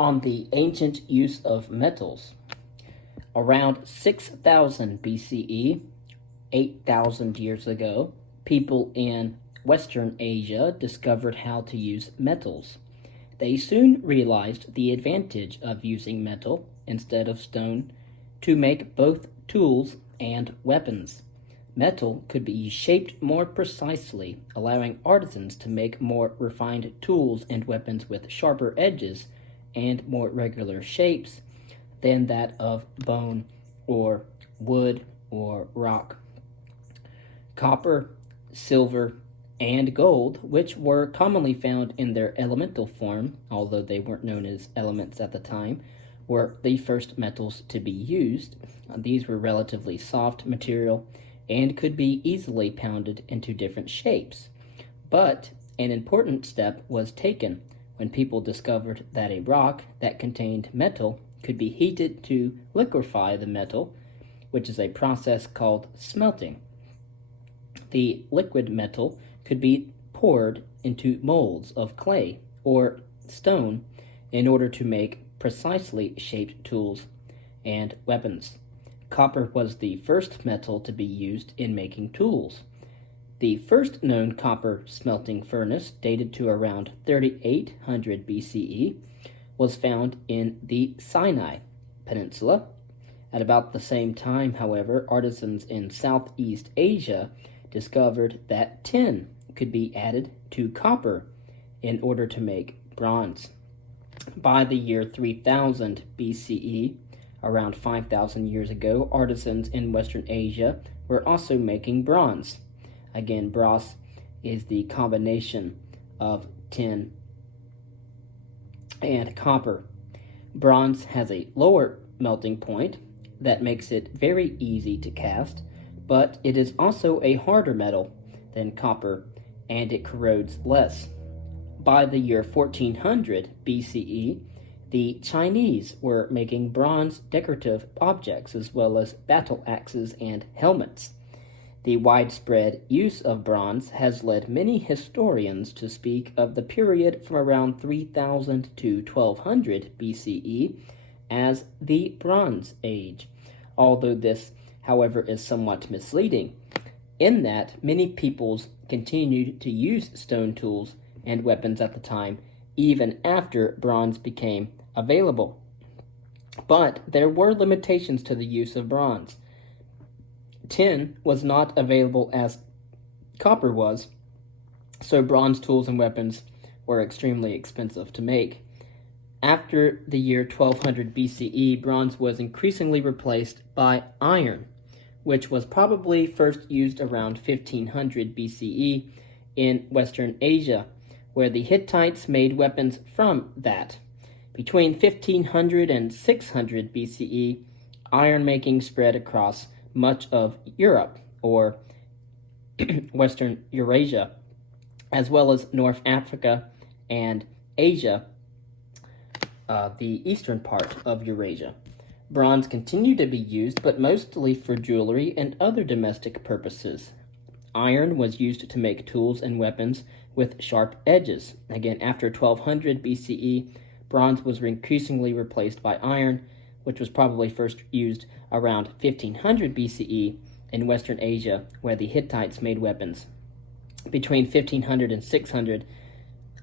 On the ancient use of metals. Around 6000 BCE, 8,000 years ago, people in Western Asia discovered how to use metals. They soon realized the advantage of using metal instead of stone to make both tools and weapons. Metal could be shaped more precisely, allowing artisans to make more refined tools and weapons with sharper edges and more regular shapes than that of bone or wood or rock. Copper, silver, and gold, which were commonly found in their elemental form, although they weren't known as elements at the time, were the first metals to be used. These were relatively soft material and could be easily pounded into different shapes. But an important step was taken when people discovered that a rock that contained metal could be heated to liquefy the metal, which is a process called smelting. The liquid metal could be poured into molds of clay or stone in order to make precisely shaped tools and weapons. Copper was the first metal to be used in making tools. The first known copper smelting furnace, dated to around 3800 BCE, was found in the Sinai Peninsula. At about the same time, however, artisans in Southeast Asia discovered that tin could be added to copper in order to make bronze. By the year 3000 BCE, around 5,000 years ago, artisans in Western Asia were also making bronze. Again, bronze is the combination of tin and copper. Bronze has a lower melting point that makes it very easy to cast, but it is also a harder metal than copper, and it corrodes less. By the year 1400 BCE, the Chinese were making bronze decorative objects as well as battle axes and helmets. The widespread use of bronze has led many historians to speak of the period from around 3000 to 1200 BCE as the Bronze Age, although this, however, is somewhat misleading, in that many peoples continued to use stone tools and weapons at the time, even after bronze became available. But there were limitations to the use of bronze. Tin was not available as copper was, so bronze tools and weapons were extremely expensive to make. After the year 1200 BCE, bronze was increasingly replaced by iron, which was probably first used around 1500 BCE in Western Asia, where the Hittites made weapons from that. Between 1500 and 600 BCE, iron making spread across much of Europe, or Western Eurasia, as well as North Africa and Asia, the eastern part of Eurasia. Bronze continued to be used, but mostly for jewelry and other domestic purposes. Iron was used to make tools and weapons with sharp edges. Again, after 1200 BCE, bronze was increasingly replaced by iron, which was probably first used around 1500 BCE in Western Asia, where the Hittites made weapons. Between 1500 and 600,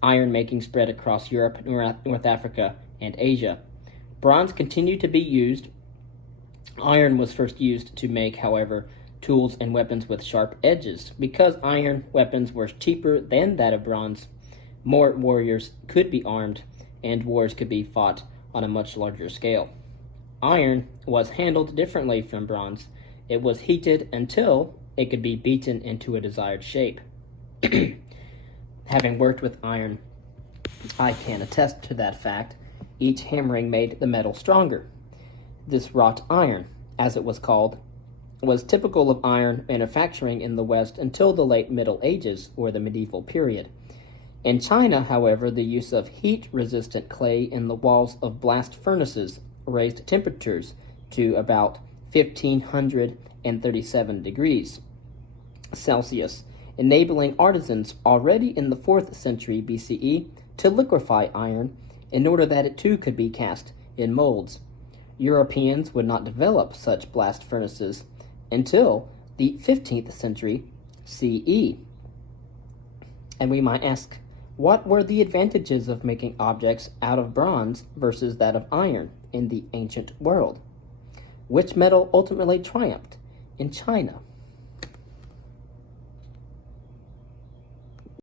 iron making spread across Europe, North Africa, and Asia. Bronze continued to be used. Iron was first used to make, however, tools and weapons with sharp edges. Because iron weapons were cheaper than that of bronze, more warriors could be armed, and wars could be fought on a much larger scale. Iron was handled differently from bronze. It was heated until it could be beaten into a desired shape. Having worked with iron, I can attest to that fact. Each hammering made the metal stronger. This wrought iron, as it was called, was typical of iron manufacturing in the West until the late Middle Ages, or the medieval period. In China, however, the use of heat-resistant clay in the walls of blast furnaces raised temperatures to about 1537 degrees Celsius, enabling artisans already in the 4th century BCE to liquefy iron in order that it too could be cast in molds. Europeans would not develop such blast furnaces until the 15th century CE. And we might ask, what were the advantages of making objects out of bronze versus that of iron in the ancient world? Which metal ultimately triumphed in China?